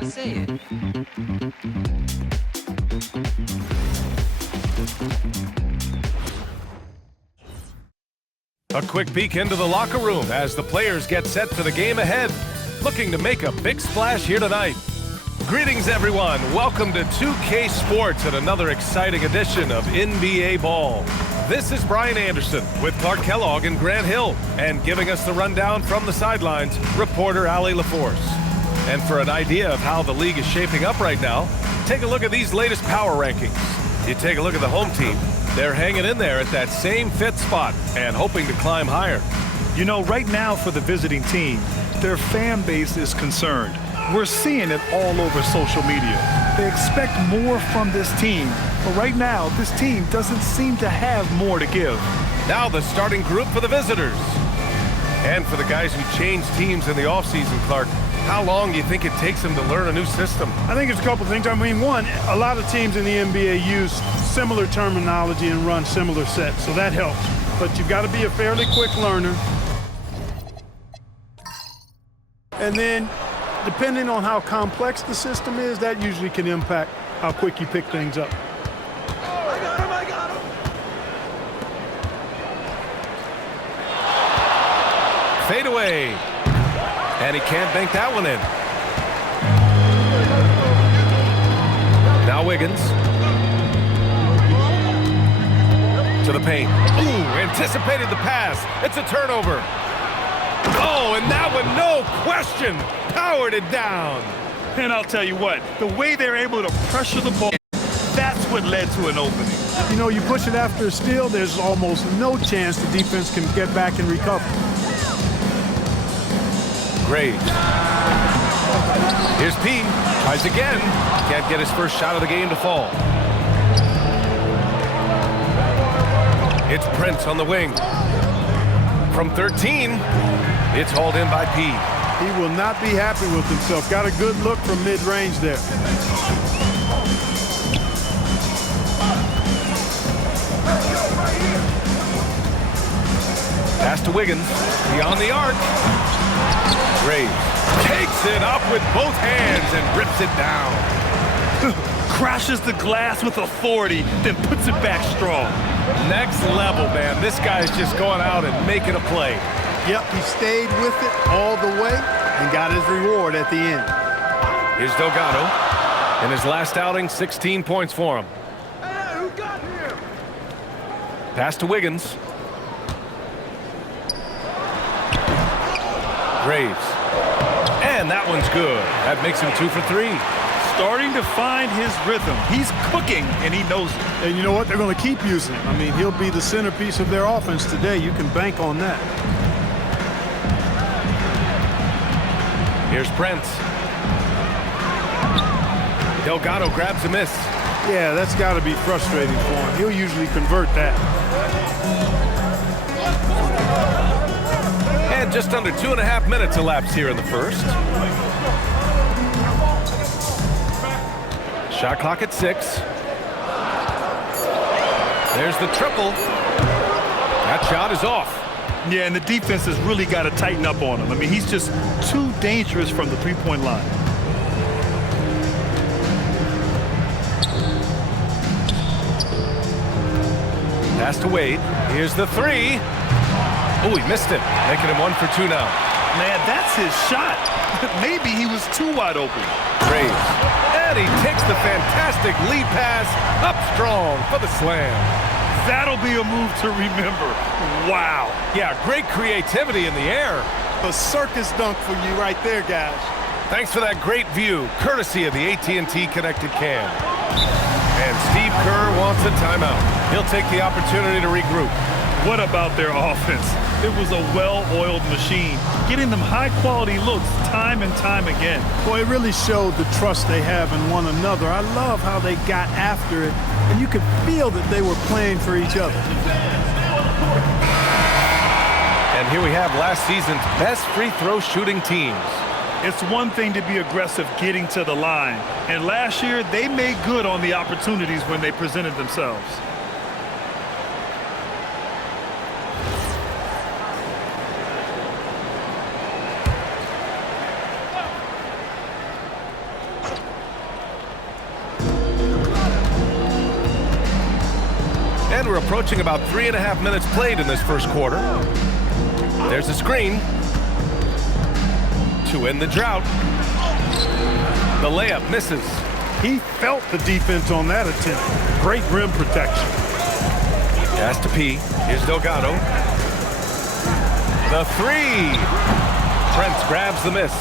I said. A quick peek into the locker room as the players get set for the game ahead, looking to make a big splash here tonight. Greetings, everyone. Welcome to 2K Sports and another exciting edition of NBA Ball. This is Brian Anderson with Clark Kellogg and Grant Hill, and giving us the rundown from the sidelines, reporter Allie LaForce. And for an idea of how the league is shaping up right now, take a look at these latest power rankings. You take a look at the home team. They're hanging in there at that same fifth spot and hoping to climb higher. You know, right now for the visiting team, their fan base is concerned. We're seeing it all over social media. They expect more from this team, but right now, this team doesn't seem to have more to give. Now the starting group for the visitors. And for the guys who changed teams in the offseason, Clark, how long do you think it takes them to learn a new system? I think it's a couple things. I mean, one, a lot of teams in the NBA use similar terminology and run similar sets, so that helps. But you've got to be a fairly quick learner. And then, depending on how complex the system is, that usually can impact how quick you pick things up. I got him! Fade away. And he can't bank that one in. Now Wiggins. To the paint. Ooh, anticipated the pass. It's a turnover. Oh, and that one, no question, powered it down. And I'll tell you what, the way they're able to pressure the ball, that's what led to an opening. You know, you push it after a steal, there's almost no chance the defense can get back and recover. Graves. Here's P. Tries again. Can't get his first shot of the game to fall. It's Prince on the wing. From 13, it's hauled in by P. He will not be happy with himself. Got a good look from mid-range there. Pass to Wiggins. Beyond the arc. Graves takes it up with both hands and rips it down. Crashes the glass with authority, then puts it back strong. Next level, man. This guy's just going out and making a play. Yep, he stayed with it all the way and got his reward at the end. Here's Delgado. In his last outing, 16 points for him. Hey, who got him? Pass to Wiggins. Graves. And that one's good. That makes him 2 for 3. Starting to find his rhythm. He's cooking, and he knows it. And you know what? They're going to keep using him. I mean, he'll be the centerpiece of their offense today. You can bank on that. Here's Prince. Delgado grabs a miss. Yeah, that's got to be frustrating for him. He'll usually convert that. And just under 2.5 minutes elapsed here in the first. Shot clock at 6. There's the triple. That shot is off. Yeah, and the defense has really got to tighten up on him. I mean, he's just too dangerous from the three-point line. Pass to Wade. Here's the 3. Oh, he missed it. Making him 1 for 2 now. Man, that's his shot. Maybe he was too wide open. Graves. And he takes the fantastic lead pass up strong for the slam. That'll be a move to remember. Wow. Yeah, great creativity in the air. A circus dunk for you right there, guys. Thanks for that great view, courtesy of the AT&T Connected Cam. And Steve Kerr wants a timeout. He'll take the opportunity to regroup. What about their offense? It was a well-oiled machine, getting them high-quality looks time and time again. Boy, it really showed the trust they have in one another. I love how they got after it, and you could feel that they were playing for each other. And here we have last season's best free throw shooting teams. It's one thing to be aggressive getting to the line, and last year they made good on the opportunities when they presented themselves. We're approaching about 3.5 minutes played in this first quarter. There's a screen to end the drought. The layup misses. He felt the defense on that attempt. Great rim protection. Pass to P. Here's Delgado. The three. Prince grabs the miss.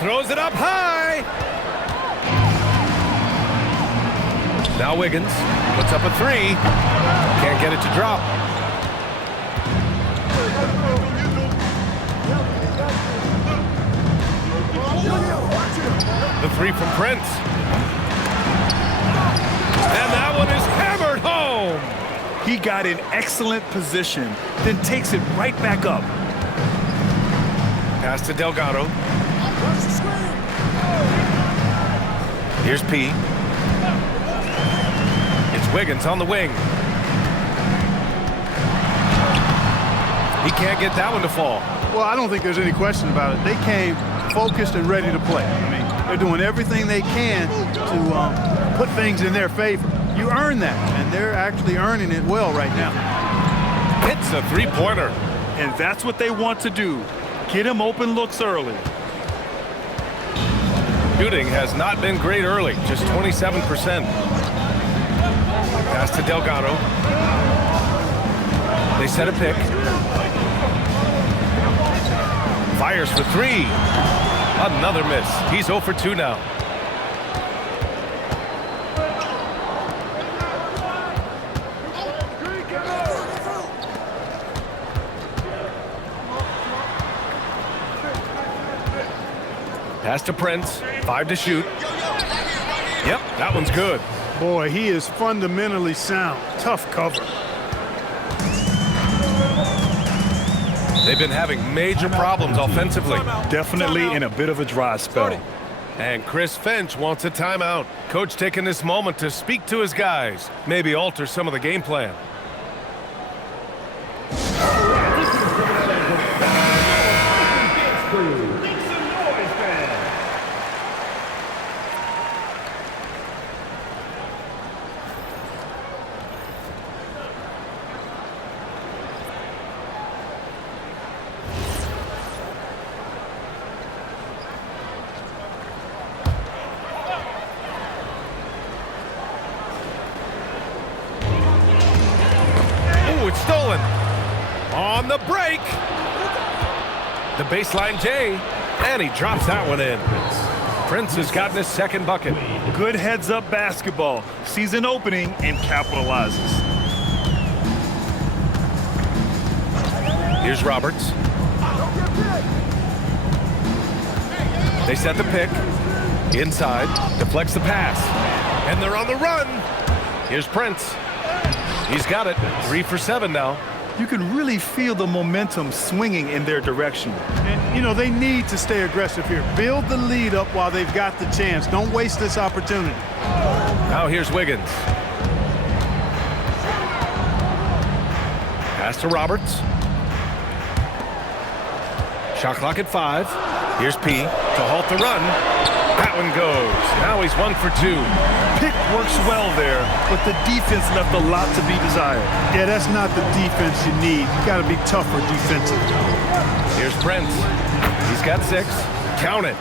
Throws it up high. Now Wiggins puts up a three. Can't get it to drop. The three from Prince. And that one is hammered home. He got in excellent position, then takes it right back up. Pass to Delgado. Here's P. It's Wiggins on the wing. He can't get that one to fall. Well, I don't think there's any question about it. They came focused and ready to play. I mean, they're doing everything they can to put things in their favor. You earn that, and they're actually earning it well right now. Hits a three-pointer. And that's what they want to do. Get him open looks early. Shooting has not been great early, just 27%. Pass to Delgado. They set a pick. Fires for three. Another miss. He's 0 for 2 now. Pass to Prince. 5 to shoot. Yep, that one's good. Boy, he is fundamentally sound. Tough cover. They've been having major problems offensively. Definitely in a bit of a dry spell. And Chris Finch wants a timeout. Coach taking this moment to speak to his guys. Maybe alter some of the game plan. It's stolen. On the break. The baseline J. And he drops that one in. Prince has gotten his second bucket. Good heads-up basketball. Sees an opening and capitalizes. Here's Roberts. They set the pick. Inside. Deflects the pass. And they're on the run. Here's Prince. He's got it. 3 for 7 now. You can really feel the momentum swinging in their direction. And, you know, they need to stay aggressive here. Build the lead up while they've got the chance. Don't waste this opportunity. Now here's Wiggins. Pass to Roberts. Shot clock at 5. Here's P to halt the run. That one goes. Now he's 1 for 2. Pick works well there, but the defense left a lot to be desired. Yeah, that's not the defense you need. You got to be tougher defensively. Here's Prince. He's got 6. Count it.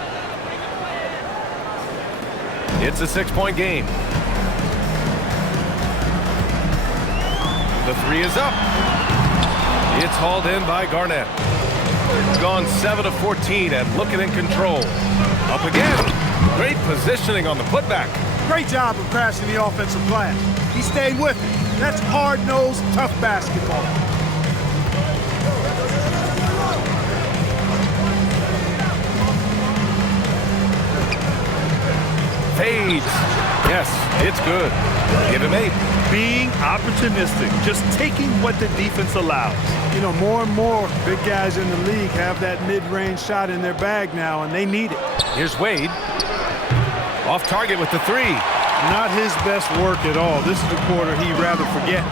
It's a 6-point game. The 3 is up. It's hauled in by Garnett. Gone 7 of 14 and looking in control. Up again. Great positioning on the putback. Great job of crashing the offensive glass. He stayed with it. That's hard-nosed, tough basketball. Fades. Yes, it's good. Give him 8. Being opportunistic, just taking what the defense allows. You know, more and more big guys in the league have that mid-range shot in their bag now, and they need it. Here's Wade. Off target with the 3. Not his best work at all. This is the quarter he'd rather forget.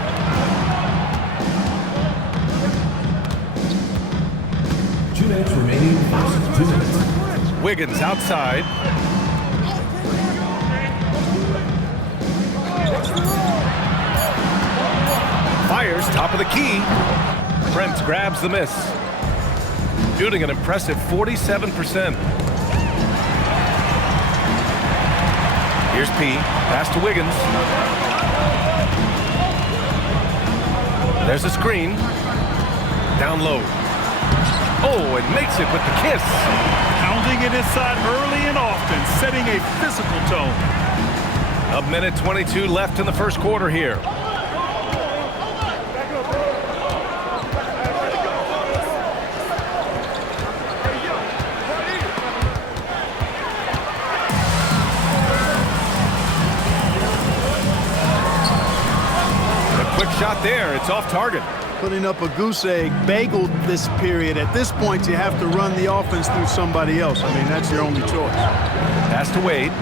Wiggins outside. Fires top of the key. Prince grabs the miss. Shooting an impressive 47%. Here's P. Pass to Wiggins. There's a screen. Down low. Oh, and makes it with the kiss. Pounding it inside early and often, setting a physical tone. A minute 22 left in the first quarter here. A quick shot there. It's off target. Putting up a goose egg bagel this period. At this point, you have to run the offense through somebody else. I mean, that's your only choice. Pass to Wade.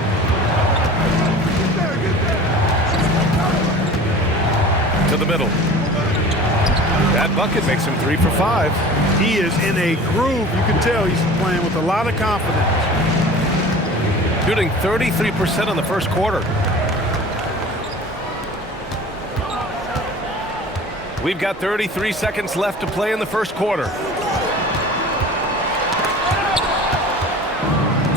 To the middle. That bucket makes him 3 for 5. He is in a groove. You can tell he's playing with a lot of confidence. Shooting 33% in the first quarter. We've got 33 seconds left to play in the first quarter.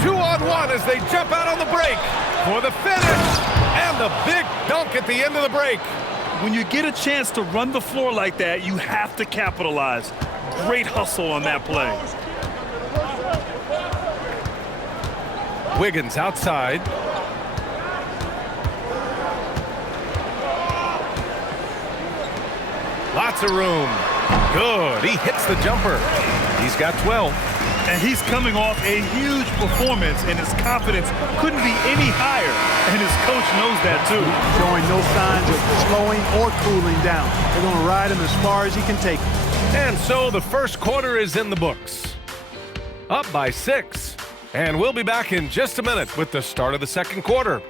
2-on-1 as they jump out on the break for the finish and the big dunk at the end of the break. When you get a chance to run the floor like that, you have to capitalize. Great hustle on that play. Wiggins outside. Lots of room. Good. He hits the jumper. He's got 12. And he's coming off a huge performance, and his confidence couldn't be any higher. And his coach knows that, too. Showing no signs of slowing or cooling down. They're going to ride him as far as he can take him. And so the first quarter is in the books. Up by 6. And we'll be back in just a minute with the start of the second quarter.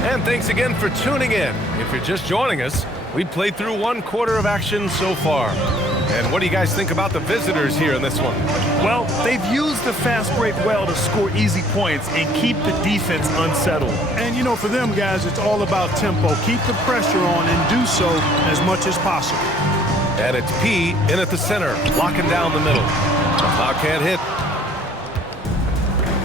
And thanks again for tuning in. If you're just joining us, we've played through one quarter of action so far. And what do you guys think about the visitors here in this one? Well, they've used the fast break well to score easy points and keep the defense unsettled. And, you know, for them guys, it's all about tempo. Keep the pressure on and do so as much as possible. And it's P in at the center, locking down the middle. Clock can't hit.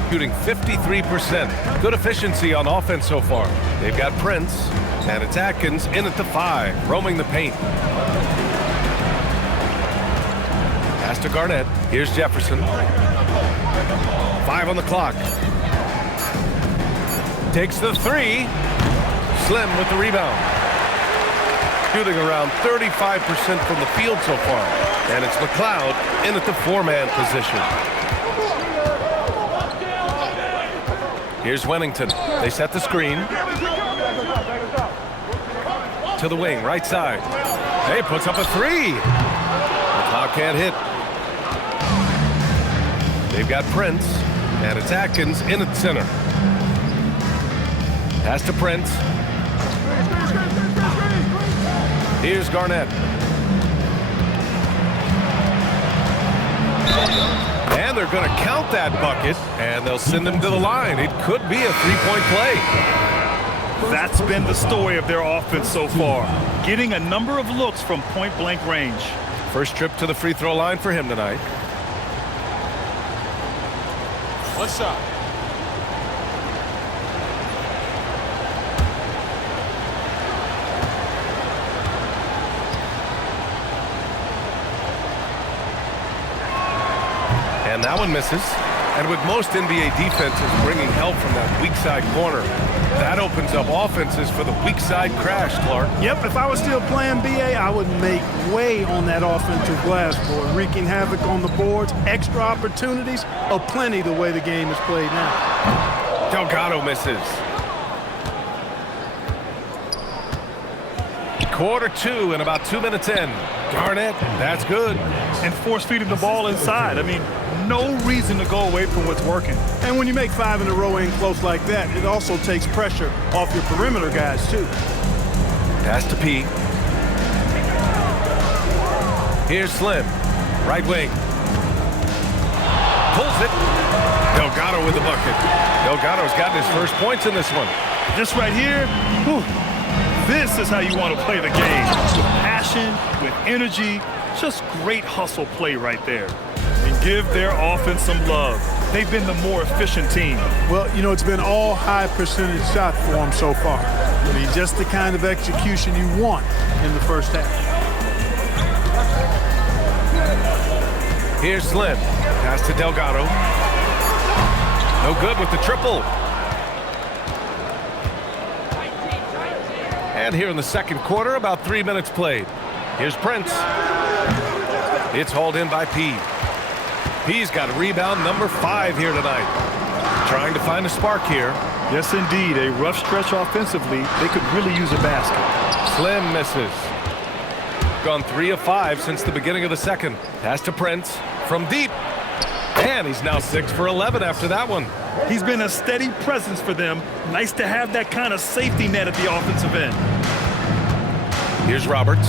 Shooting 53%. Good efficiency on offense so far. They've got Prince, and it's Atkins in at the 5, roaming the paint. Pass to Garnett. Here's Jefferson. 5 on the clock. Takes the 3. Slim with the rebound. Shooting around 35% from the field so far. And it's McLeod in at the 4-man position. Here's Wennington. They set the screen. To the wing, right side. Hey, puts up a 3. The clock can't hit. They've got Prince, and it's Atkins in at center. Pass to Prince. Here's Garnett. And they're going to count that bucket, and they'll send him to the line. It could be a 3-point play. That's been the story of their offense so far, getting a number of looks from point-blank range. First trip to the free throw line for him tonight. What's up? And that one misses. And with most NBA defenses bringing help from that weak side corner, that opens up offenses for the weak side crash, Clark. Yep, if I was still playing BA, I would make way on that offensive glass board, wreaking havoc on the boards. Extra opportunities aplenty the way the game is played now. Delgado misses. Quarter 2 and about 2 minutes in. Garnett, that's good. And force-feeding the ball inside. I mean, no reason to go away from what's working. And when you make 5 in a row in close like that, it also takes pressure off your perimeter guys, too. Pass to P. Here's Slim. Right wing. Pulls it. Delgado with the bucket. Delgado's gotten his first points in this one. This right here, whew, this is how you want to play the game. With passion, with energy, just great hustle play right there. And give their offense some love. They've been the more efficient team. Well, you know, it's been all high percentage shots for them so far. I mean, just the kind of execution you want in the first half. Here's Slim. Pass to Delgado. No good with the triple. And here in the second quarter, about 3 minutes played. Here's Prince. It's hauled in by P. P's got a rebound number 5 here tonight. Trying to find a spark here. Yes, indeed. A rough stretch offensively. They could really use a basket. Slim misses. Gone 3 of 5 since the beginning of the second. Pass to Prince from deep. And he's now 6 for 11 after that one. He's been a steady presence for them. Nice to have that kind of safety net at the offensive end. Here's Roberts.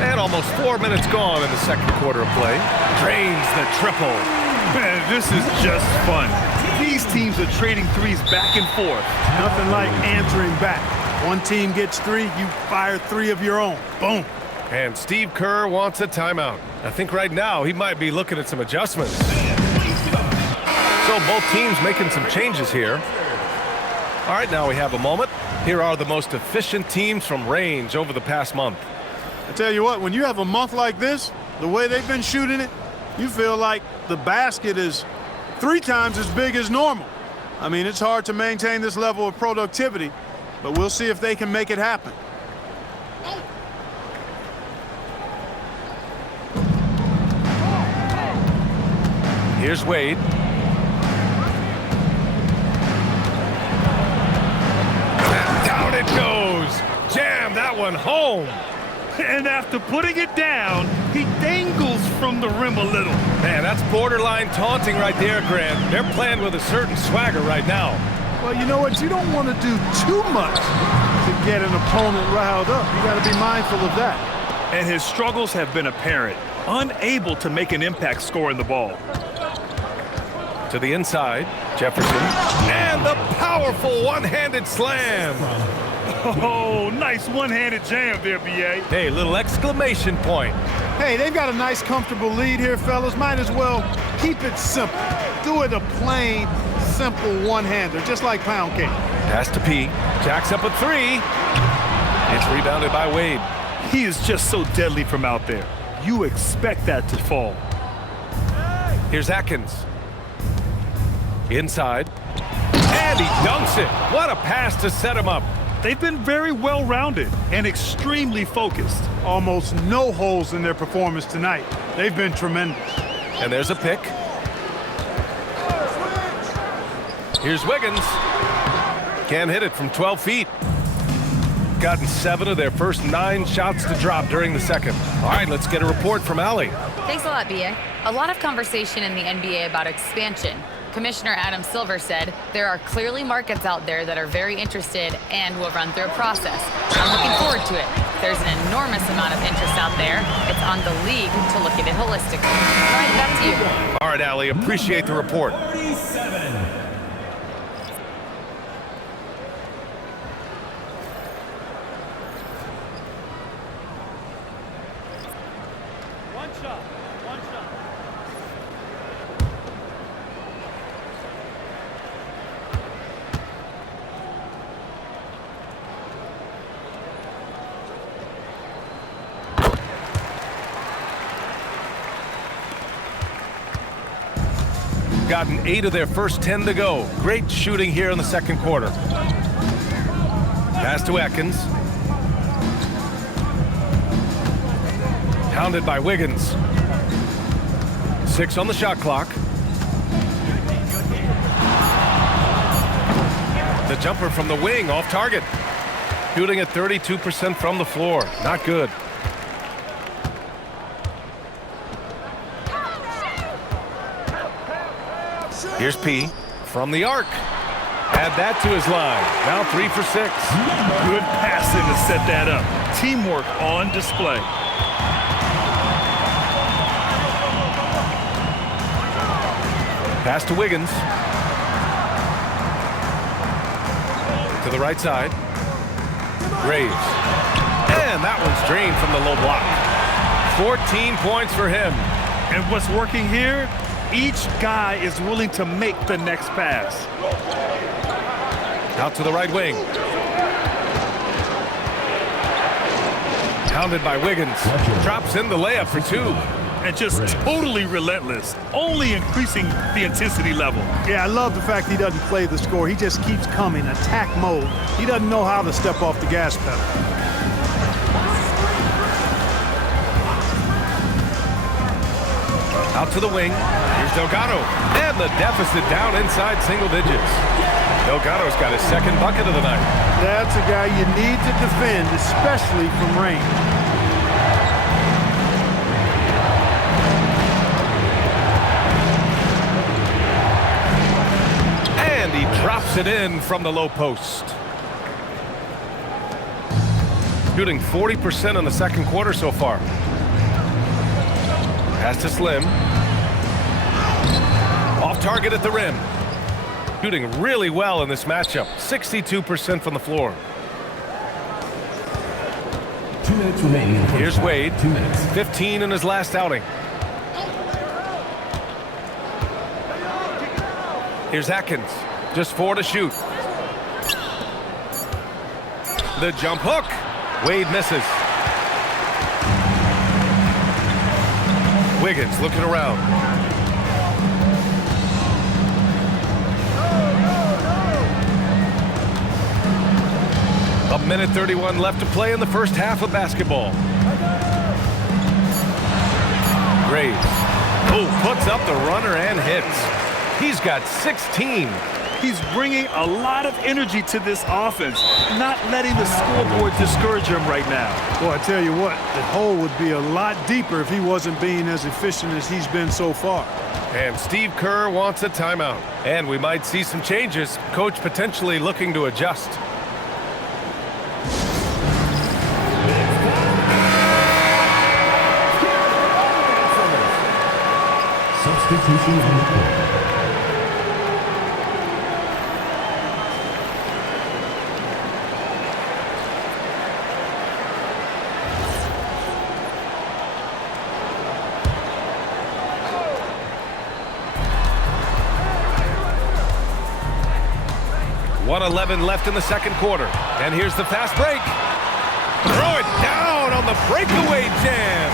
And almost 4 minutes gone in the second quarter of play. Drains the triple. Man, this is just fun. These teams are trading threes back and forth. Nothing like answering back. One team gets 3, you fire 3 of your own. Boom. And Steve Kerr wants a timeout. I think right now he might be looking at some adjustments. So both teams making some changes here. All right, now we have a moment. Here are the most efficient teams from range over the past month. I tell you what, when you have a month like this, the way they've been shooting it, you feel like the basket is 3 times as big as normal. I mean, it's hard to maintain this level of productivity, but we'll see if they can make it happen. Here's Wade. Down it goes. Jam that one home. And after putting it down, he dangles from the rim a little. Man, that's borderline taunting right there, Grant. They're playing with a certain swagger right now. Well, you know what? You don't want to do too much to get an opponent riled up. You got to be mindful of that. And his struggles have been apparent. Unable to make an impact scoring the ball. To the inside, Jefferson. And the powerful one-handed slam. Oh, nice one-handed jam there, B.A. Hey, little exclamation point. Hey, they've got a nice, comfortable lead here, fellas. Might as well keep it simple. Do it a plain, simple one-hander, just like pound cake. Pass to P. Jacks up a 3. It's rebounded by Wade. He is just so deadly from out there. You expect that to fall. Here's Atkins. Inside. And he dunks it. What a pass to set him up. They've been very well-rounded and extremely focused. Almost no holes in their performance tonight. They've been tremendous. And there's a pick. Here's Wiggins. Can't hit it from 12 feet. Gotten 7 of their first 9 shots to drop during the second. All right, let's get a report from Allie. Thanks a lot, B.A. A lot of conversation in the NBA about expansion. Commissioner Adam Silver said there are clearly markets out there that are very interested and will run through a process. I'm looking forward to it. There's an enormous amount of interest out there. It's on the league to look at it holistically. All right, back to you. All right, Allie, appreciate the report. 37. Gotten 8 of their first 10 to go. Great shooting here in the second quarter. Pass to Atkins. Hounded by Wiggins. 6 on the shot clock. The jumper from the wing off target. Shooting at 32% from the floor. Not good. Here's P from the arc. Add that to his line. Now 3 for 6. Good passing to set that up. Teamwork on display. Pass to Wiggins. To the right side. Graves. And that one's drained from the low block. 14 points for him. And what's working here? Each guy is willing to make the next pass. Out to the right wing. Pounded by Wiggins. Drops in the layup for 2. And just totally relentless, only increasing the intensity level. Yeah, I love the fact he doesn't play the score. He just keeps coming, attack mode. He doesn't know how to step off the gas pedal. Out to the wing. Here's Delgado. And the deficit down inside single digits. Delgado's got his second bucket of the night. That's a guy you need to defend, especially from range. And he drops it in from the low post. Shooting 40% in the second quarter so far. Pass to Slim. Off target at the rim. Shooting really well in this matchup. 62% from the floor. 2 minutes remaining. Here's Wade. 2 minutes. 15 in his last outing. Here's Atkins. Just 4 to shoot. The jump hook. Wade misses. Wiggins looking around. A minute 31 left to play in the first half of basketball. Graves. Oh, puts up the runner and hits. He's got 16. He's bringing a lot of energy to this offense, not letting the scoreboard discourage him right now. Boy, I tell you what, the hole would be a lot deeper if he wasn't being as efficient as he's been so far. And Steve Kerr wants a timeout. And we might see some changes. Coach potentially looking to adjust. Substitution on the court. .11 left in the second quarter. And here's the fast break. Throw it down on the breakaway jam.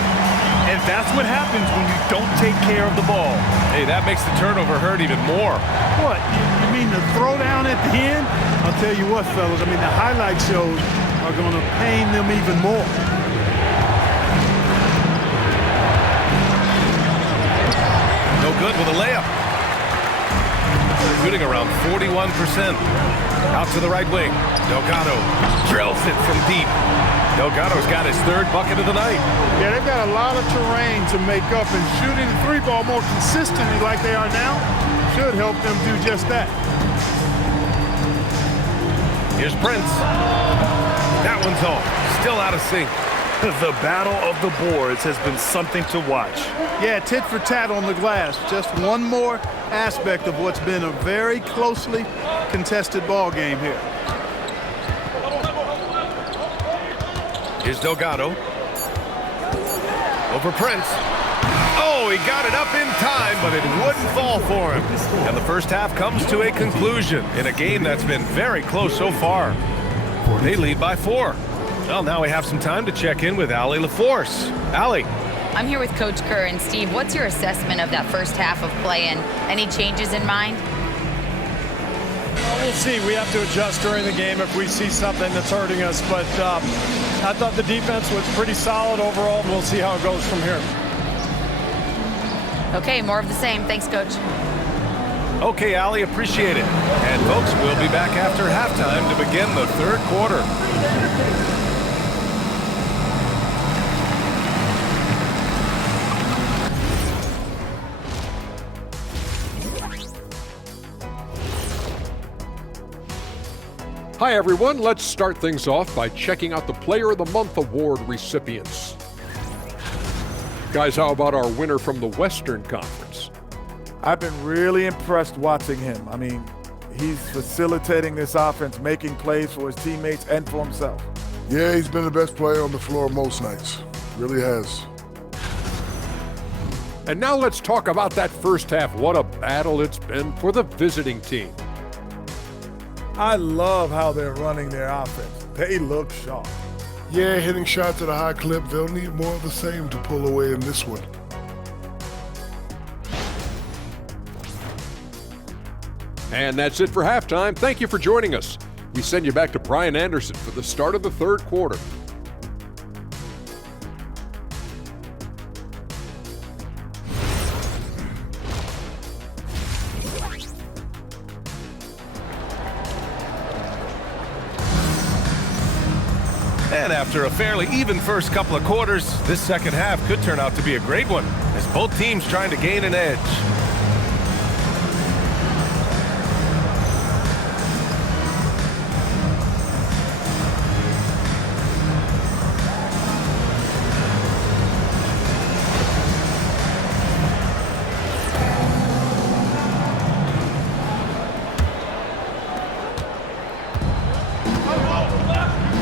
And that's what happens when you don't take care of the ball. Hey, that makes the turnover hurt even more. What, you mean the throwdown at the end? I'll tell you what, fellas, I mean, the highlight shows are going to pain them even more. No good with a layup. Shooting around 41%. Out to the right wing. Delgado drills it from deep. Delgado's got his third bucket of the night. Yeah, they've got a lot of terrain to make up, and shooting the three ball more consistently like they are now should help them do just that. Here's Prince. That one's off. Still out of sync. The battle of the boards has been something to watch. Yeah, tit for tat on the glass. Just one more aspect of what's been a very closely contested ball game here. Here's Delgado. Over Prince. Oh, he got it up in time, but it wouldn't fall for him. And the first half comes to a conclusion in a game that's been very close so far. They lead by 4. Well, now we have some time to check in with Allie LaForce. Allie. I'm here with Coach Kerr. And Steve, what's your assessment of that first half of play and any changes in mind? We'll see. We have to adjust during the game if we see something that's hurting us. But I thought the defense was pretty solid overall. We'll see how it goes from here. Okay, more of the same. Thanks, Coach. Okay, Allie, appreciate it. And folks, we'll be back after halftime to begin the third quarter. Hi everyone, let's start things off by checking out the Player of the Month award recipients. Guys, how about our winner from the Western Conference? I've been really impressed watching him. I mean, he's facilitating this offense, making plays for his teammates and for himself. Yeah, he's been the best player on the floor most nights. Really has. And now let's talk about that first half. What a battle it's been for the visiting team. I love how they're running their offense. They look sharp. Yeah, hitting shots at a high clip. They'll need more of the same to pull away in this one. And that's it for halftime. Thank you for joining us. We send you back to Brian Anderson for the start of the third quarter. And after a fairly even first couple of quarters, this second half could turn out to be a great one, as both teams trying to gain an edge.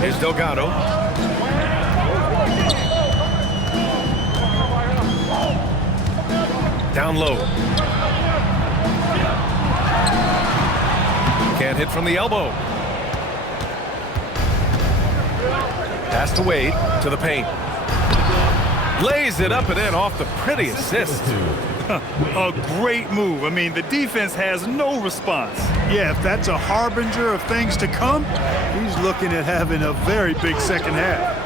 Here's Delgado. Down low. Can't hit from the elbow. Pass to Wade, to the paint. Lays it up and in off the pretty assist. A great move. I mean, the defense has no response. Yeah, if that's a harbinger of things to come, he's looking at having a very big second half.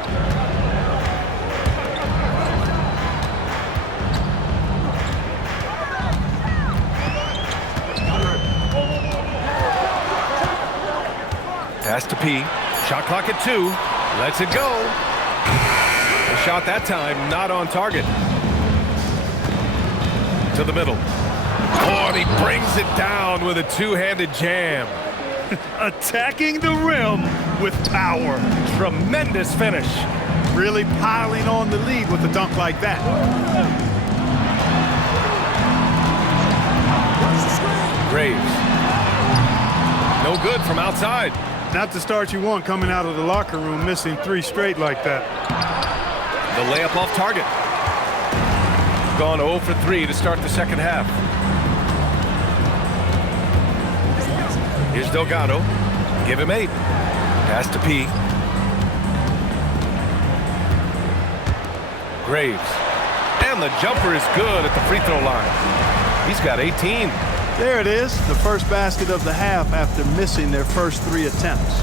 Pass to P. Shot clock at 2. Lets it go. A shot that time not on target. To the middle. Oh, and he brings it down with a two-handed jam. Attacking the rim with power. Tremendous finish. Really piling on the lead with a dunk like that. Graves. No good from outside. Not the start you want coming out of the locker room, missing 3 straight like that. The layup off target. Gone 0 for 3 to start the second half. Here's Delgado. Give him 8. Pass to P. Graves. And the jumper is good at the free throw line. He's got 18. There it is, the first basket of the half after missing their first 3 attempts.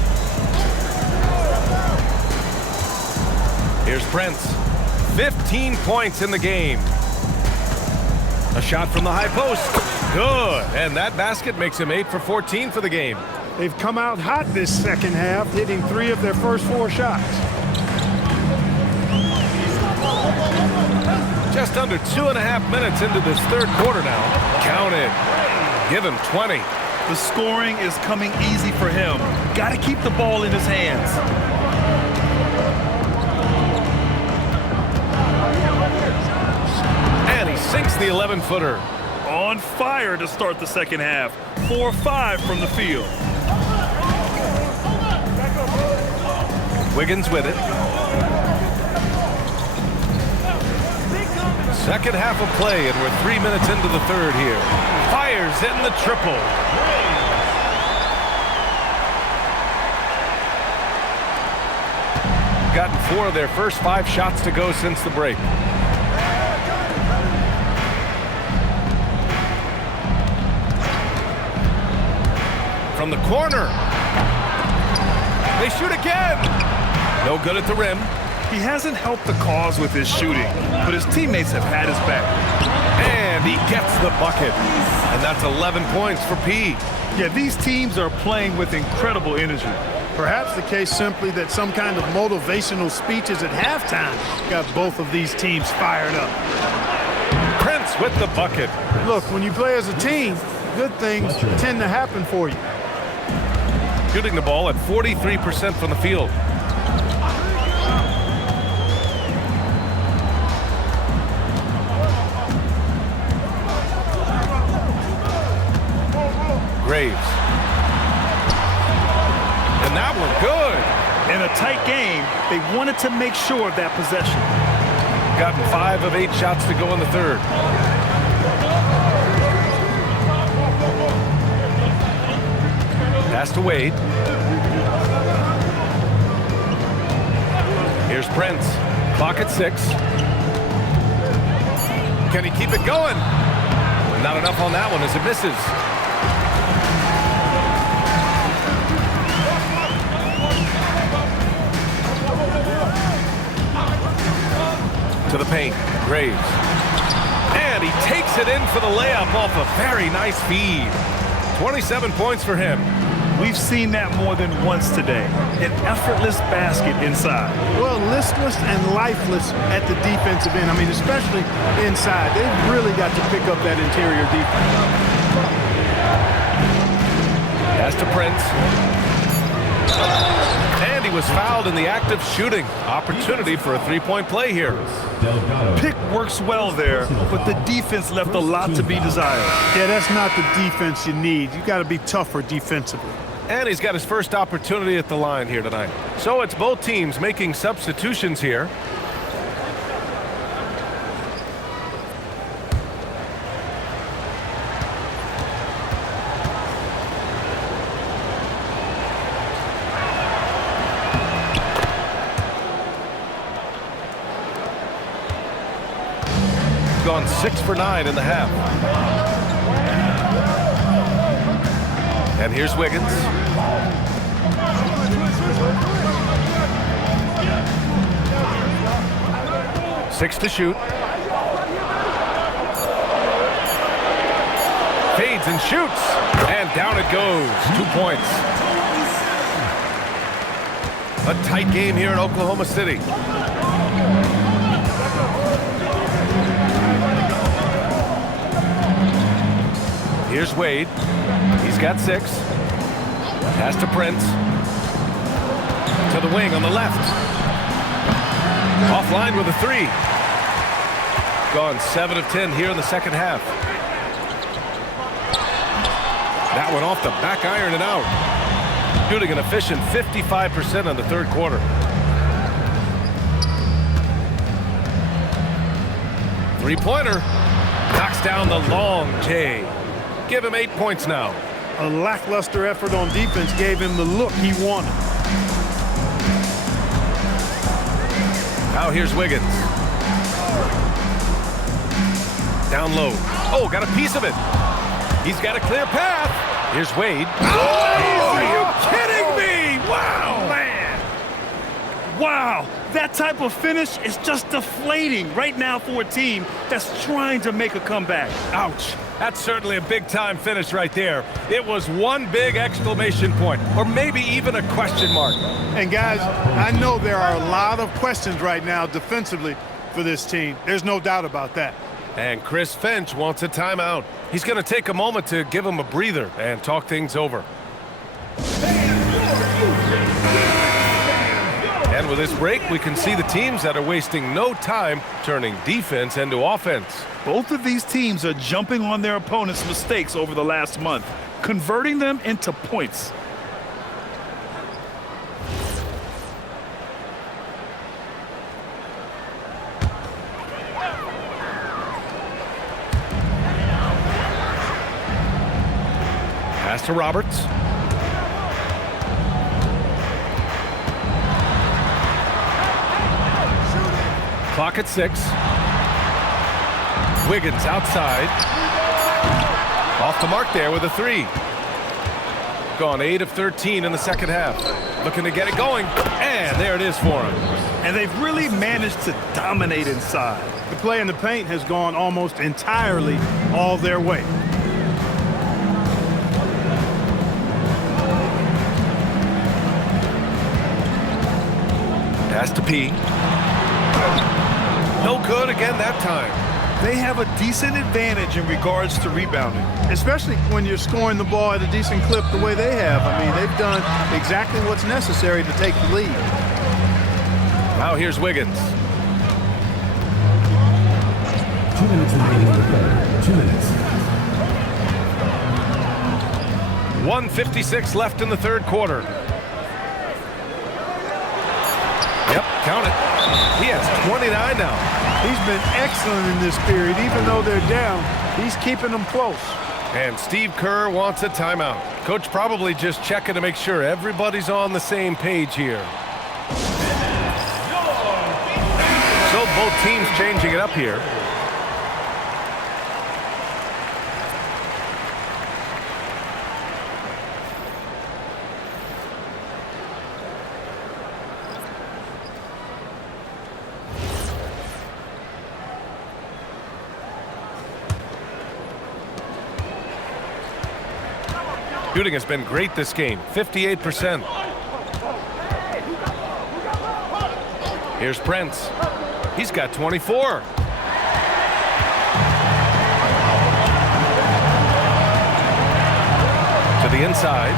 Here's Prince. 15 points in the game. A shot from the high post. Good. And that basket makes him 8 for 14 for the game. They've come out hot this second half, hitting 3 of their first 4 shots. Just under 2.5 minutes into this third quarter now. Count it. Give him 20. The scoring is coming easy for him. Got to keep the ball in his hands. And he sinks the 11-footer. On fire to start the second half. 4-5 from the field. Wiggins with it. Second half of play, and we're 3 minutes into the third here. Fires in the triple. Gotten 4 of their first 5 shots to go since the break. From the corner. They shoot again. No good at the rim. He hasn't helped the cause with his shooting, but his teammates have had his back. And he gets the bucket. And that's 11 points for P. Yeah, these teams are playing with incredible energy. Perhaps the case simply that some kind of motivational speeches at halftime got both of these teams fired up. Prince with the bucket. Look, when you play as a team, good things tend to happen for you. Shooting the ball at 43% from the field. Graves. And that one good. In a tight game, they wanted to make sure of that possession. Gotten 5 of 8 shots to go in the third. Pass to Wade. Here's Prince. Clock at 6. Can he keep it going? Not enough on that one as it misses. To the paint. Graves. And he takes it in for the layup off a very nice feed. 27 points for him. We've seen that more than once today. An effortless basket inside. Well, listless and lifeless at the defensive end. I mean, especially inside. They've really got to pick up that interior defense. Pass to Prince. And he was fouled in the act of shooting. Opportunity for a three-point play here. Pick works well there, but the defense left a lot to be desired. Yeah, that's not the defense you need. You got to be tougher defensively. And he's got his first opportunity at the line here tonight. So it's both teams making substitutions here. Gone 6 for 9 in the half. And here's Wiggins. Six to shoot. Fades and shoots. And down it goes. 2 points. A tight game here in Oklahoma City. Here's Wade. He's got 6. Pass to Prince. To the wing on the left. Offline with a 3. Gone 7 of 10 here in the second half. That one off the back iron and out. Shooting an efficient 55% in the third quarter. Three-pointer. Knocks down the long J. Give him 8 points now. A lackluster effort on defense gave him the look he wanted. Now here's Wiggins. Down low. Oh, got a piece of it. He's got a clear path. Here's Wade. Oh, are you kidding me? Wow. Man. Wow. That type of finish is just deflating right now for a team that's trying to make a comeback. Ouch. That's certainly a big-time finish right there. It was one big exclamation point, or maybe even a question mark. And guys, I know there are a lot of questions right now defensively for this team. There's no doubt about that. And Chris Finch wants a timeout. He's going to take a moment to give him a breather and talk things over. And with this break, we can see the teams that are wasting no time turning defense into offense. Both of these teams are jumping on their opponents' mistakes over the last month, converting them into points. Pass to Roberts. Clock at 6. Wiggins outside. Off the mark there with a 3. Gone 8 of 13 in the second half. Looking to get it going. And there it is for him. And they've really managed to dominate inside. The play in the paint has gone almost entirely all their way. Pass to P. No good again that time. They have a decent advantage in regards to rebounding. Especially when you're scoring the ball at a decent clip the way they have. I mean, they've done exactly what's necessary to take the lead. Now here's Wiggins. 2 minutes remaining in the third. 2 minutes. 1:56 left in the third quarter. Yep, count it. He has 29 now. He's been excellent in this period. Even though they're down, he's keeping them close. And Steve Kerr wants a timeout. Coach probably just checking to make sure everybody's on the same page here. So both teams changing it up here. Shooting has been great this game, 58%. Here's Prince. He's got 24. To the inside.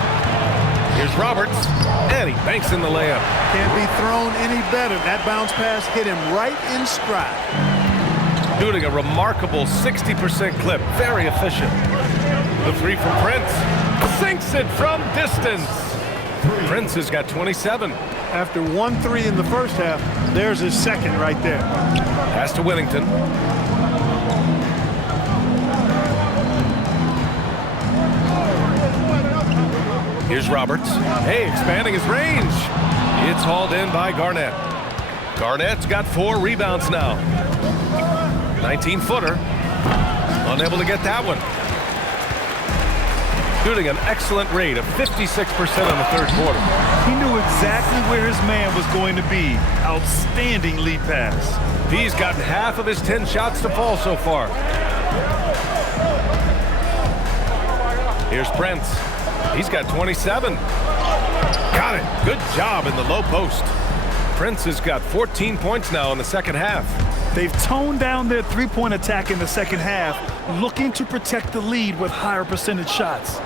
Here's Roberts. And he banks in the layup. Can't be thrown any better. That bounce pass hit him right in stride. Shooting a remarkable 60% clip. Very efficient. The three from Prince. Sinks it from distance. Prince has got 27. After 1-3 in the first half, there's his second right there. Pass to Whittington. Here's Roberts. Hey, expanding his range. It's hauled in by Garnett. Garnett's got 4 rebounds now. 19-footer. Unable to get that one. Shooting an excellent rate of 56% in the third quarter. He knew exactly where his man was going to be. Outstanding lead pass. He's gotten half of his 10 shots to fall so far. Here's Prince. He's got 27. Got it. Good job in the low post. Prince has got 14 points now in the second half. They've toned down their three-point attack in the second half, looking to protect the lead with higher percentage shots.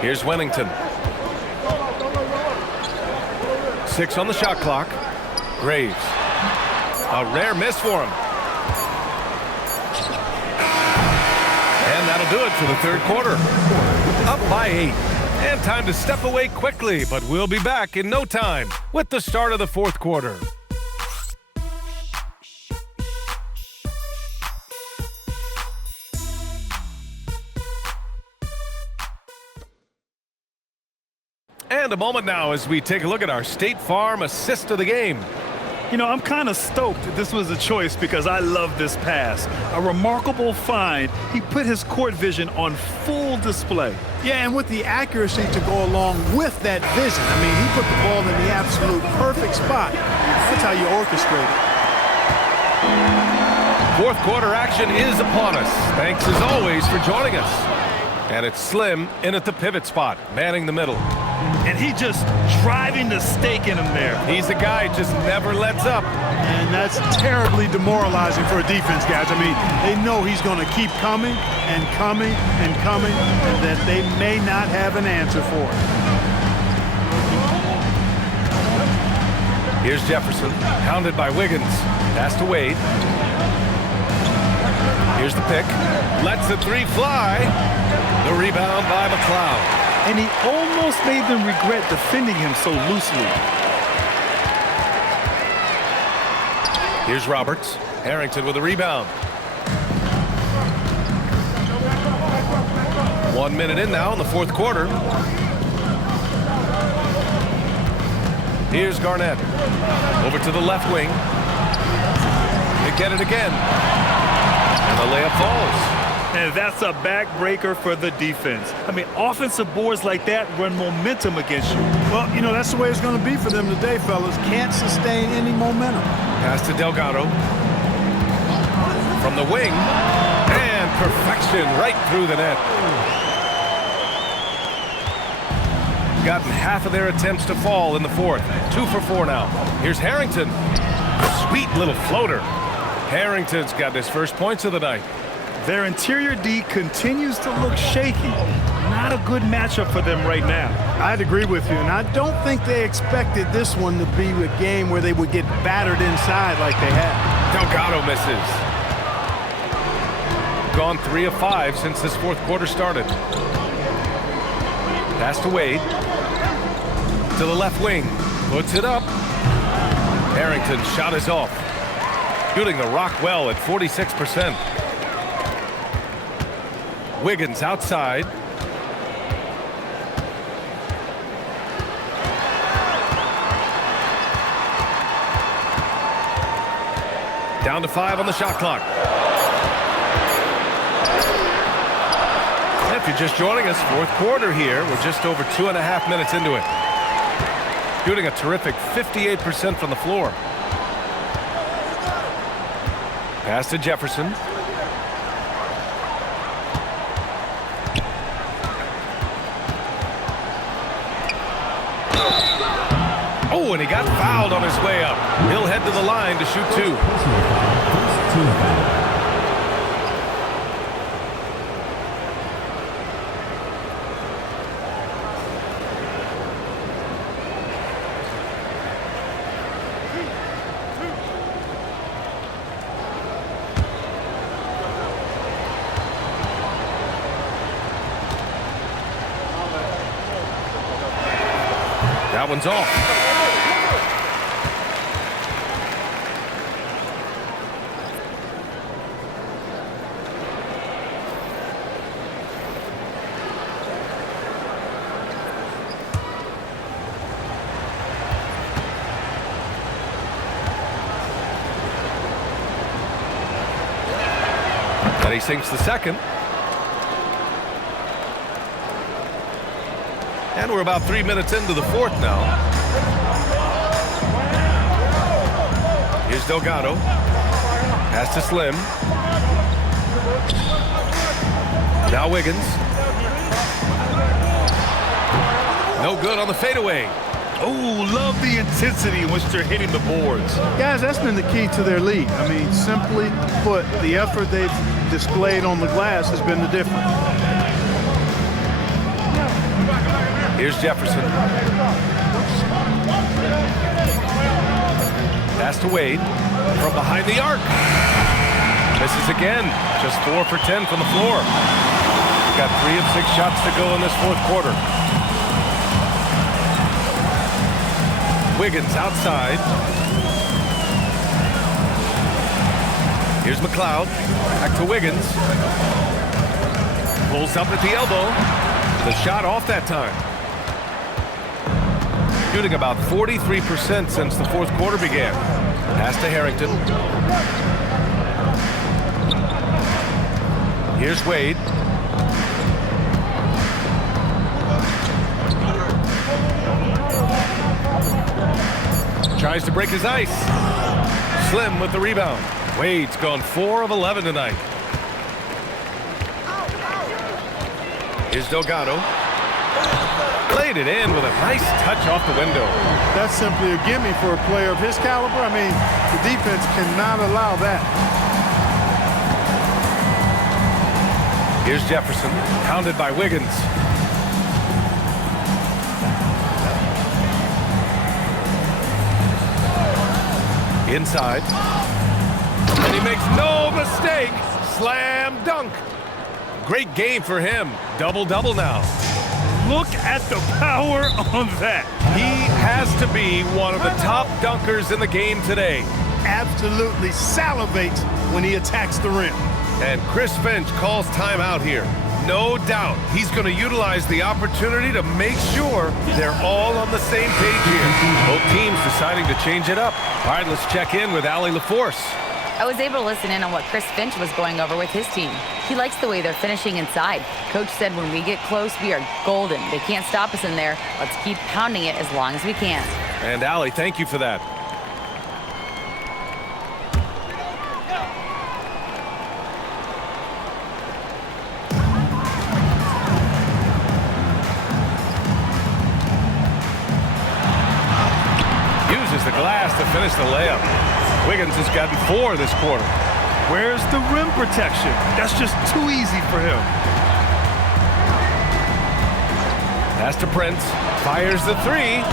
Here's Whittington. 6 on the shot clock. Graves. A rare miss for him. And that'll do it for the third quarter. Up by 8. And time to step away quickly, but we'll be back in no time with the start of the fourth quarter. And a moment now as we take a look at our State Farm assist of the game. You know, I'm kind of stoked this was a choice because I love this pass. A remarkable find. He put his court vision on full display. Yeah, and with the accuracy to go along with that vision. I mean, he put the ball in the absolute perfect spot. That's how you orchestrate it. Fourth quarter action is upon us. Thanks as always for joining us. And it's Slim in at the pivot spot, manning the middle. And he just driving the stake in him there. He's the guy who just never lets up. And that's terribly demoralizing for a defense, guys. I mean, they know he's going to keep coming and coming and coming, and that they may not have an answer for it. Here's Jefferson, hounded by Wiggins. Pass to Wade. Here's the pick. Lets the three fly. The rebound by McLeod. And he almost made them regret defending him so loosely. Here's Roberts. Harrington with a rebound. 1 minute in now in the fourth quarter. Here's Garnett. Over to the left wing. They get it again. And the layup falls. And that's a backbreaker for the defense. I mean, offensive boards like that run momentum against you. Well, you know, that's the way it's going to be for them today, fellas. Can't sustain any momentum. Pass to Delgado. From the wing. And perfection right through the net. Gotten half of their attempts to fall in the fourth. 2 for 4 now. Here's Harrington. Sweet little floater. Harrington's got his first points of the night. Their interior D continues to look shaky. Not a good matchup for them right now. I'd agree with you, and I don't think they expected this one to be a game where they would get battered inside like they have. Delgado misses. gone 3 of 5 since this fourth quarter started. Pass to Wade. To the left wing. Puts it up. Harrington's shot is off. Shooting the rock well at 46%. Wiggins outside. Down to 5 on the shot clock. If you're just joining us, fourth quarter here. We're just over 2.5 minutes into it. Shooting a terrific 58% from the floor. Pass to Jefferson. Oh, and he got fouled on his way up. He'll head to the line to shoot 2. That one's off. And he sinks the second. And we're about 3 minutes into the fourth now. Here's Delgado. Pass to Slim. Now Wiggins. No good on the fadeaway. Oh, love the intensity in which they're hitting the boards. Guys, that's been the key to their lead. I mean, simply put, the effort they've displayed on the glass has been the difference. Here's Jefferson. Pass to Wade from behind the arc. Misses again. Just 4 for 10 from the floor. Got 3 of 6 shots to go in this fourth quarter. Wiggins outside. Here's McLeod. Back to Wiggins. Pulls up at the elbow. The shot off that time. Shooting about 43% since the fourth quarter began. Pass to Harrington. Here's Wade. Tries to break his ice. Slim with the rebound. Wade's gone 4 of 11 tonight. Here's Delgado. Played it in with a nice touch off the window. That's simply a gimme for a player of his caliber. I mean, the defense cannot allow that. Here's Jefferson, pounded by Wiggins. Inside. And he makes no mistake. Slam dunk. Great game for him. Double-double now. Look at the power on that. He has to be one of the top dunkers in the game today. Absolutely salivates when he attacks the rim. And Chris Finch calls timeout here. No doubt he's going to utilize the opportunity to make sure they're all on the same page here. Both teams deciding to change it up. All right, let's check in with Allie LaForce. I was able to listen in on what Chris Finch was going over with his team. He likes the way they're finishing inside. Coach said when we get close, we are golden. They can't stop us in there. Let's keep pounding it as long as we can. And Allie, thank you for that. Uses the glass to finish the layup. Wiggins has gotten 4 this quarter. Where's the rim protection? That's just too easy for him. Pass to Prince. Fires the 3.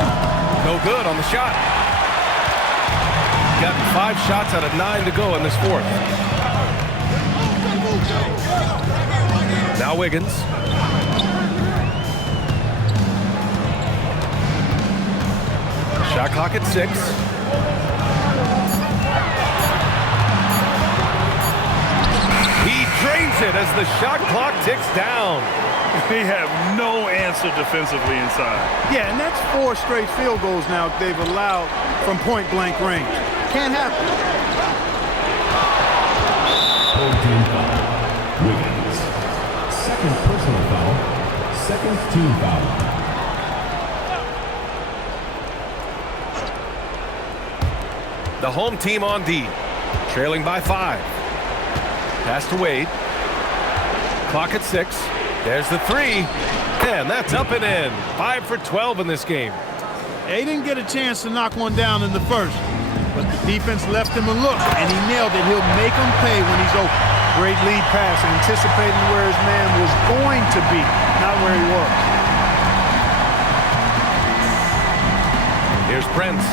No good on the shot. Got 5 shots out of 9 to go in this fourth. Now Wiggins. Shot clock at 6. He drains it as the shot clock ticks down. They have no answer defensively inside. Yeah, and that's 4 straight field goals now they've allowed from point-blank range. Can't happen. Whole team foul. Wiggins. Second personal foul. Second team foul. The home team on D, trailing by 5. Pass to Wade. Clock at 6. There's the 3. And that's up and in. 5 for 12 in this game. He didn't get a chance to knock one down in the first, but the defense left him a look, and he nailed it. He'll make him pay when he's open. Great lead pass, anticipating where his man was going to be, not where he was. Here's Prince.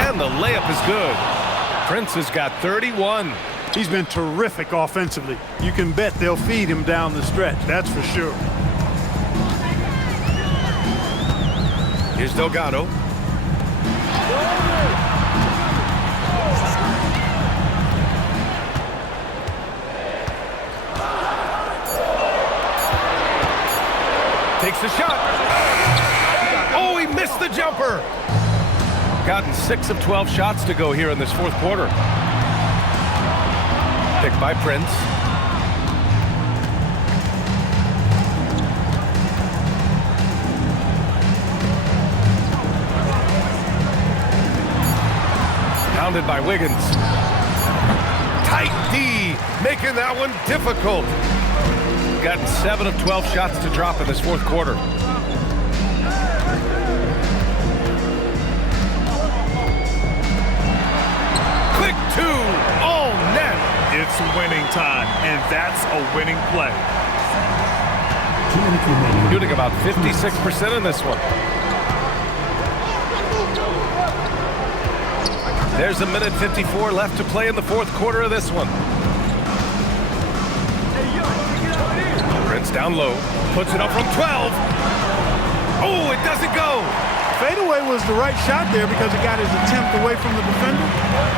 And the layup is good. Prince has got 31. He's been terrific offensively. You can bet they'll feed him down the stretch, that's for sure. Here's Delgado. Takes the shot. Oh, he missed the jumper. Gotten 6 of 12 shots to go here in this fourth quarter. Picked by Prince. Pounded by Wiggins. Tight D, making that one difficult. Gotten 7 of 12 shots to drop in this fourth quarter. Quick 2, all net. It's winning time, and that's a winning play. 2 minutes remaining. Shooting about 56% in this one. There's a minute 54 left to play in the fourth quarter of this one. Prince down low, puts it up from 12. Oh, it doesn't go. Fadeaway was the right shot there because it got his attempt away from the defender,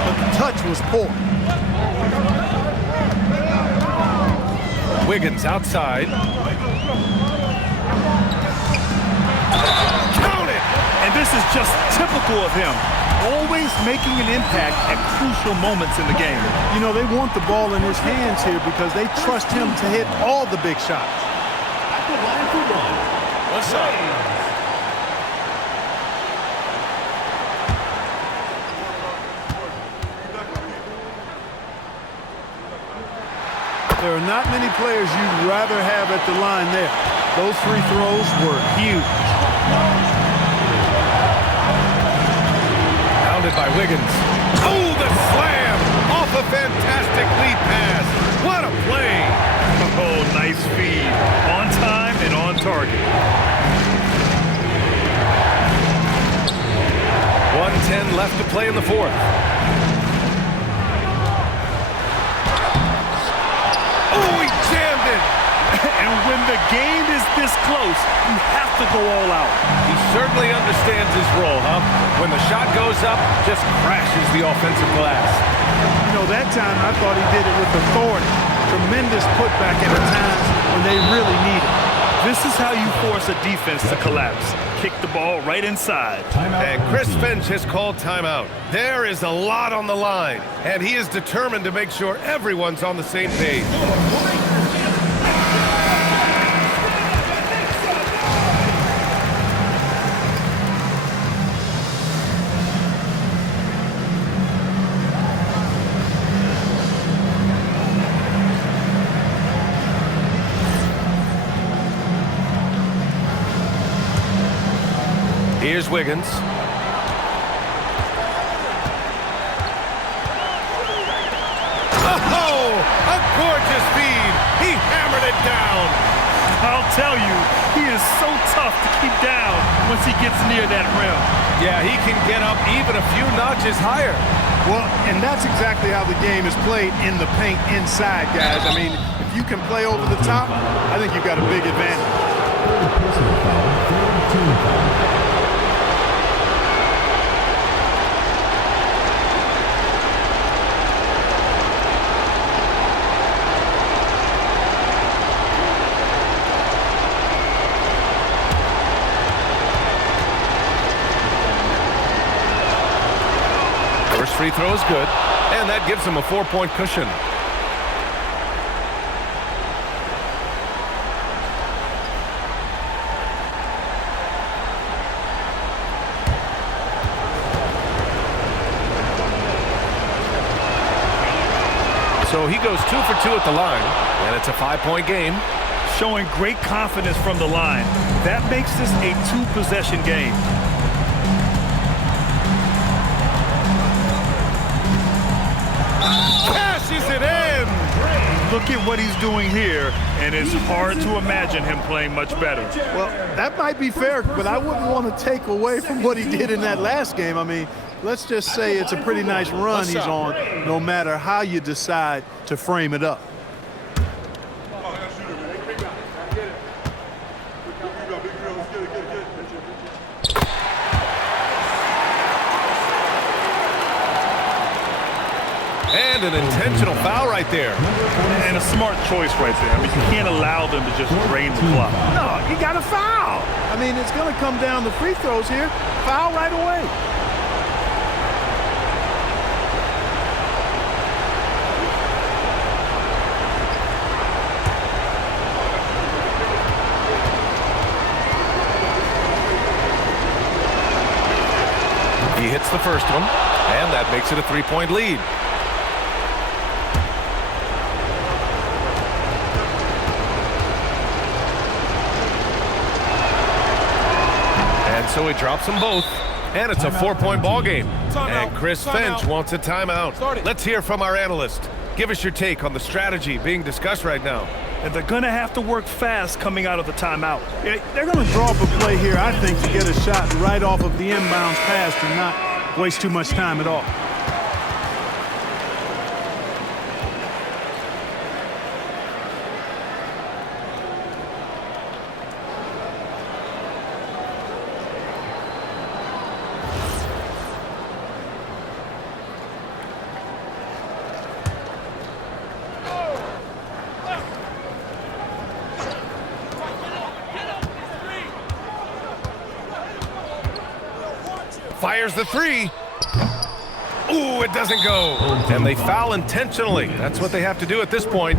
but the touch was poor. Wiggins outside. Count it! And this is just typical of him. Always making an impact at crucial moments in the game. You know, they want the ball in his hands here because they trust him to hit all the big shots. One shot. There are not many players you'd rather have at the line there. Those free throws were huge. Pounded by Wiggins. Oh, the slam! Off a fantastic lead pass. What a play! Oh, nice feed. On time and on target. 1:10 left to play in the fourth. Oh, he jammed it! And when the game is this close, you have to go all out. He certainly understands his role, huh? When the shot goes up, just crashes the offensive glass. You know, that time I thought he did it with authority. Tremendous putback at a time when they really need it. This is how you force a defense to collapse. Kick the ball right inside. And Chris Finch has called timeout. There is a lot on the line, and he is determined to make sure everyone's on the same page. Here's Wiggins. Oh, a gorgeous feed. He hammered it down. I'll tell you, he is so tough to keep down once he gets near that rim. Yeah, he can get up even a few notches higher. Well, and that's exactly how the game is played in the paint inside, guys. I mean, if If you can play over the top, I think you've got a big advantage. Third personal foul, third team foul. First free throw is good, and that gives him a 4-point cushion. So he goes 2 for 2 at the line, and it's a 5-point game. Showing great confidence from the line. That makes this a 2-possession game. Cashes it in! Look at what he's doing here, and it's hard to imagine him playing much better. Well, that might be fair, but I wouldn't want to take away from what he did in that last game. I mean, let's just say it's a pretty nice run he's on, no matter how you decide to frame it up. And an intentional foul right there. And a smart choice right there. I mean, you can't allow them to just drain the clock. No, you got to foul. I mean, it's going to come down to free throws here. Foul right away. He hits the first one, and that makes it a 3-point lead. And so he drops them both, and it's a 4-point ball game. And Chris Finch wants a timeout. Let's hear from our analyst. Give us your take on the strategy being discussed right now. And they're going to have to work fast coming out of the timeout. Yeah, they're going to draw up a play here, I think, to get a shot right off of the inbounds pass and not waste too much time at all. Fires the three. Ooh, it doesn't go. And they foul intentionally. That's what they have to do at this point.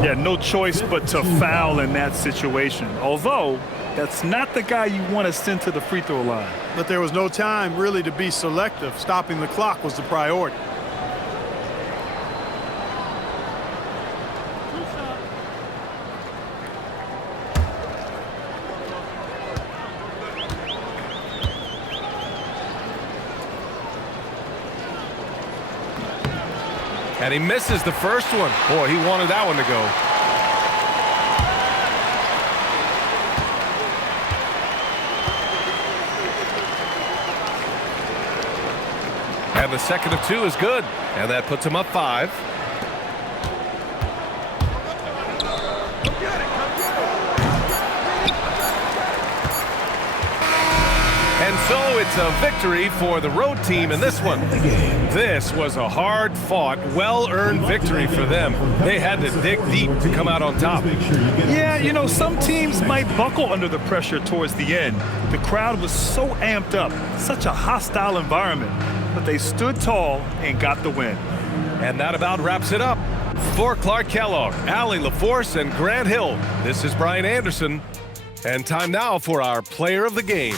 Yeah, no choice but to foul in that situation. Although, that's not the guy you want to send to the free throw line. But there was no time really to be selective. Stopping the clock was the priority. And he misses the first one. Boy, he wanted that one to go. And the second of 2 is good. And that puts him up 5. And so it's a victory for the road team in this one. This was a hard-fought, well-earned victory for them. They had to dig deep to come out on top. Yeah, you know, some teams might buckle under the pressure towards the end. The crowd was so amped up, such a hostile environment. But they stood tall and got the win. And that about wraps it up. For Clark Kellogg, Allie LaForce, and Grant Hill, this is Brian Anderson. And time now for our player of the game.